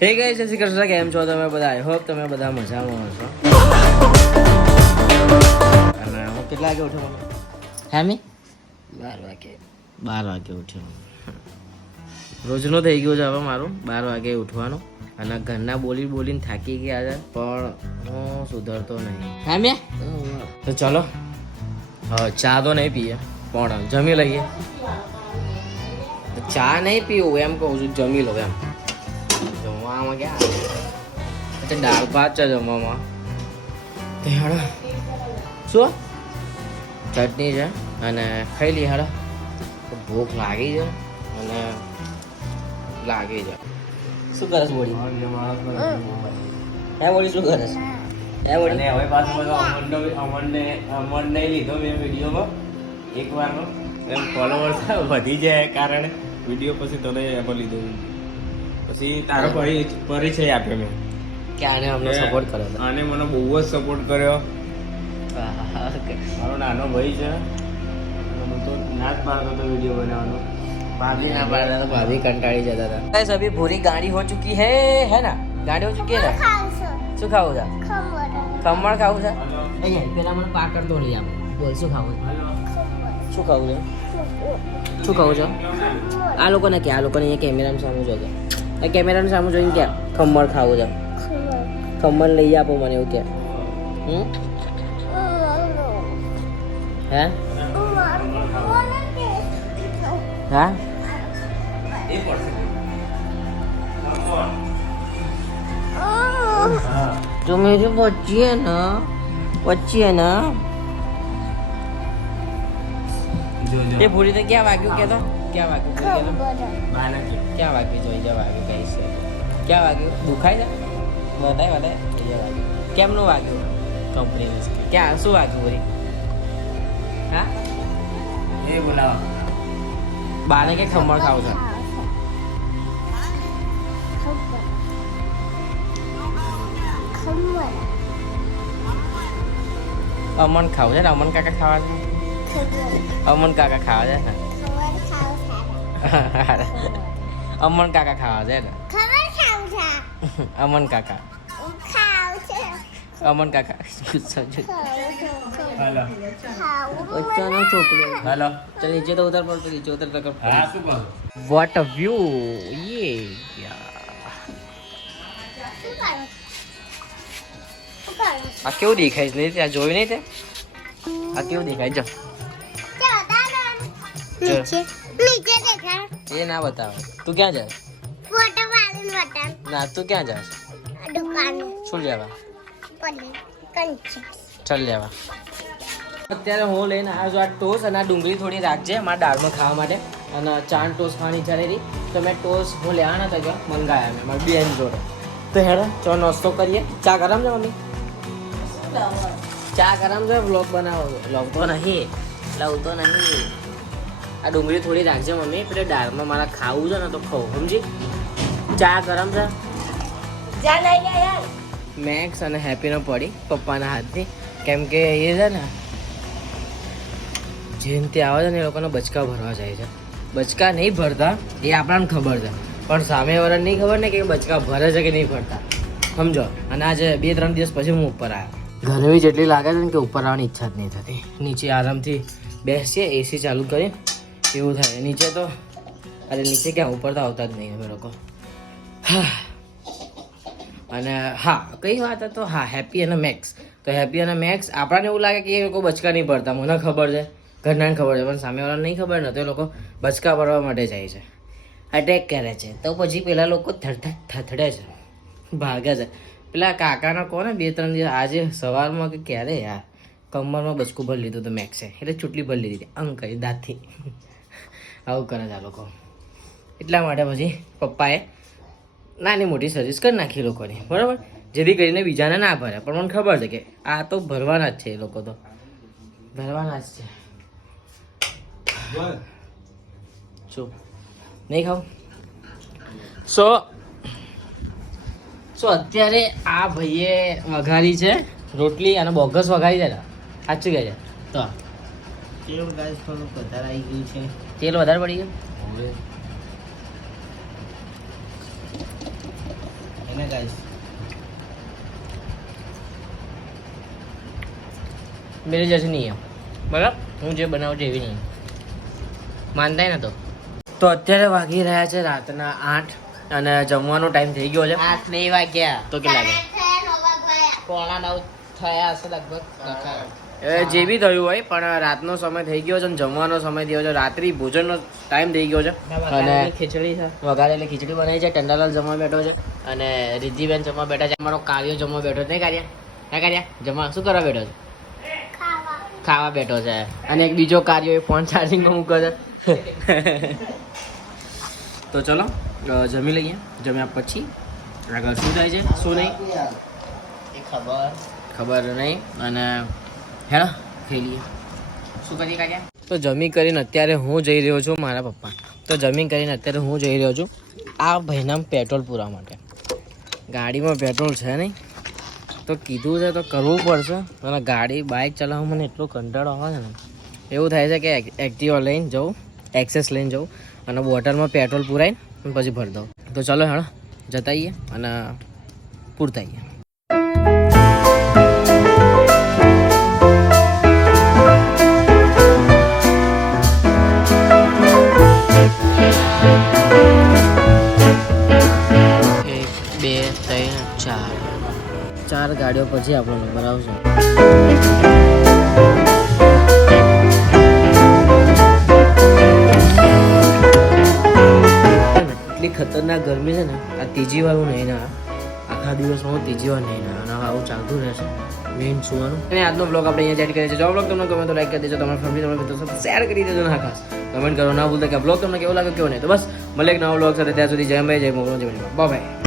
હે ગાઈસ, જય શ્રી કૃષ્ણ. કેમ છો તમે બધા? આઈ હોપ તમે બધા મજામાં હશો. અને હું કેટલા વાગે ઉઠ્યો મમ્મી? હે મી 12 વાગે ઉઠ્યો. રોજનું થઈ ગયું છે હવે મારું 12 વાગે ઉઠવાનું. અને ઘરના બોલીને થાકી ગયા છે, પણ હું સુધરતો નહીં. હે મે તો ચલો ચા તો નહીં પીએ, પણ જમી લઈએ. ચા નહીં પીવું એમ કહું છું, જમી લો એમ. જમવામાં ક્યાં દાળ ભાત છે જમવામાં. શું ચટણી છે અને ખાઈ લઈએ. હાડો ભૂખ લાગી છે અને લાગી છે. શું કરસ બોડી? હે બોડી શું કરસ? હે બોડી હવે પાછું અમરને લીધો મેં વિડીયોમાં એકવારનો એમ ફોલોવર્સ વધી જાય કારણ વિડીયો પછી તને એમાં લીધો. પછી તારો પરિચય આપ્યો મેં કે આને અમને સપોર્ટ કર્યો હતો. આને મને બહુ જ સપોર્ટ કર્યો. મારો નાનો ભાઈ છે. હું તો ના જ પાડતો હતો વિડીયો બનાવવાનો. भाभी ना पड़ रहा था, भाभी कंटाड़ी जाता था. गाइस अभी पूरी गाड़ी हो चुकी है ना? गाड़ी हो चुकी है ना? શું ખાવું છે? ખમણ ખાવું છે. અહીંયા પેલા મને પાકડ તોડી આપ. બોલ શું ખાવું છે? શું ખાવું છે? શું ખાવું છે? આ લોકોને કે આ લોકોને અહીંયા કેમેરાની સામે જોજો. આ કેમેરાની સામે જોઈને કે ખમણ ખાવું છે. ખમણ લઈ આપો મને એવું કે. હે हाँ जो मेरी बच्ची है ना ये पूरी तो क्या वाग्यू क्या था? क्या वाग्यू क्या वाग्यू जो ये वाग्यू कैसे क्या वाग्यू दुखाई था? बताए ये वाग्यू કેમનું વાગ્યું કંપની ક્યાં શું વાગ્યું પૂરી? હા એ બોલાવો. બાને કે ખમણ ખાવું છે? અમન ખાવું છે ને? અમન કાકા ખાવા છે? અમન કાકા ખાવા છે ને? અમન કાકા ખાવા છે ને? અમન કાકા અમન કાકા ગુસ્સા છે. हेलो बच्चा ना छोकरे. हेलो चल नीचे तो उधर पर, तो नीचे उतर तक. हां શું કહો? व्हाट अ व्यू ये આ કેવું દેખાય છે? નહીં આ જોયું નહીં તે? આ કેવું દેખાય? જો નીચે દેખાય. એ ના બતાવે. તું ક્યાં જાય? ફોટો પાડીને બતાવ. ના તું ક્યાં જાય? દુકાન. શું લેવા? ચાલ લેવા. અત્યારે હું લઈને આવ્યો છું આ ટોસ અને આ ડુંગળી થોડી રાખજે મારા દાળમાં ખાવા માટે. અને ચાર ટોસ ખાવાની ઈચ્છા રહી. તો મેં ટોસ હું લેવાના હતા, જો મંગાયા મેં મારી બેન જોડે. તો હેડો ચો નાસ્તો કરીએ. ચા ગરમ છે મમ્મી? ચા ગરમ છે. વ્લોગ બનાવો. વ્લોગ તો નહીં લાવતો નહીં. આ ડુંગળી થોડી રાખજે મમ્મી, પેલે દાળમાં મારા ખાવું છે ને તો ખાવું, સમજી? ચા ગરમ છે. મેક્સ અને હેપીનો પડી પપ્પાના હાથથી, કેમ કે એ છે ને જેનથી આવે છે ને એ લોકોને બચકા ભરવા જાય છે. બચકા નહીં ભરતા એ આપણને ખબર છે, પણ સામેવાળાને નહીં ખબર ને કે બચકા ભરે છે કે નહીં ભરતા, સમજો. અને આજે 2-3 દિવસ પછી હું ઉપર આવ્યો. ગરમી જેટલી લાગે છે ને કે ઉપર આવવાની ઈચ્છા જ નહીં થતી. નીચે આરામથી બેસીએ, એસી ચાલુ કરી એવું થાય. નીચે તો અરે નીચે ક્યાં, ઉપર તો આવતા જ નહીં અમે લોકો. હા અને હા કઈ વાત હતો? હા હેપી અને મેક્સ. તો હેપી અને મેક્સ આપણને એવું લાગે કે એ લોકો બચકા નહીં ભરતા. મને ખબર છે, ઘરનાને ખબર છે, પણ સામેવાળાને નહીં ખબર ને. તો એ લોકો બચકા ભરવા માટે જાય છે, અટેક કરે છે. તો પછી પેલા લોકો થથડે છે, ભાગે છે. પેલા કાકાના કોને 2-3 દિવસ આજે સવારમાં કે ક્યારે યાર કમરમાં બચકું ભરી લીધું હતું મેક્સે, એટલે ચૂંટલી ભરી લીધી અંક કરી દાંતથી. આવું કરે છે આ લોકો. એટલા માટે પછી પપ્પાએ નાની મોટી સર્વિસ કરી નાખી લોકોની, બરાબર, જેથી કરીને બીજાને ના ભરે. પણ મને ખબર છે કે આ તો ભરવાના જ છે, એ લોકો તો ભરવાના જ છે. શું નહીં ખાવ? સો અત્યારે આ ભાઈએ વઘારી છે રોટલી અને બોગસ વઘારી છે ને, સાચું કહે છે. તો તેલ ગાઈસ થોડું વધારે આવી ગયું છે. તેલ વધારે પડી ગયું. એને ગાઈસ मेरे जैसे नहीं है बराबर હું જે બનાવું છું એવી નહીં માનતા ને તો અત્યારે વાગી રહ્યા છે રાતના 8 અને જમવાનો ટાઈમ થઈ ગયો છે 8 નહીં વાગ્યા તો કે લાગે 9:15 થયા હશે લગભગ જે બી થયું હોય પણ રાતનો સમય થઈ ગયો છે અને જમવાનો સમય થયો છે રાત્રિ ભોજનનો ટાઈમ થઈ ગયો છે અને ખીચડી છે વઘારેલી ખીચડી બનાવી છે ટંડાલાલ જમવા બેઠો છે અને રિદ્ધિબેન જમવા બેઠા છે અમારો કાર્ય જમવા બેઠો છે નહીં કાર્યા જમવા શું કરવા બેઠો છે ખાવા બેઠો છે અને એક બીજો કાર્યો એ ફોન ચાર્જિંગમાં મૂકે છે તો ચલો જમી લઈએ જમ્યા પછી આગળ શું થાય છે શું નહીં એ ખબર નહીં અને હેડો ખાઈ લઈએ શું કરીએ કાઢ્યા તો જમી કરીને અત્યારે હું જઈ રહ્યો છું મારા પપ્પા તો જમી કરીને અત્યારે હું જઈ રહ્યો છું આ ભાઈના પેટ્રોલ પૂરવા માટે ગાડીમાં પેટ્રોલ છે નહીં તો કીધું છે તો કરવું પડશે અને ગાડી બાઇક ચલાવવા મને એટલો કંટાળો આવે છે ને એવું થાય છે કે એક્ટિવા લઈને જવું એક્સેસ લઈને જવું અને બોટલમાં પેટ્રોલ પૂરાઈને પછી ભરી દઉં તો ચલો હેડો જતા આવીએ અને પૂરતા આવીએ ચાર ગાડીઓ પછી આપણો નંબર આવશે એટલી ખતરનાક ગરમી છે ને આ ત્રીજી વાર હું નહીં ના આખા દિવસમાં હું ત્રીજી વાર નહીં ના અને આવું ચાલતું રહેશે મેઇન સુવાનું અને આજનો બ્લોગ આપણે અહીંયા એડ કરીએ છીએ જો બ્લોગ તમને ગમે તો લાઈક કરી દેજો તમારા ફેમિલી તમારા મિત્રો સાથે શેર કરી દેજો ના ખાસ કમેન્ટ કરો ના ભૂલતા કે આ બ્લોગ તમને કેવો લાગ્યો કેવો નહીં તો બસ મળે એક નવો બ્લોગ સાથે ત્યાં સુધી જય ભાઈ જય મોગલો જય બાય બાય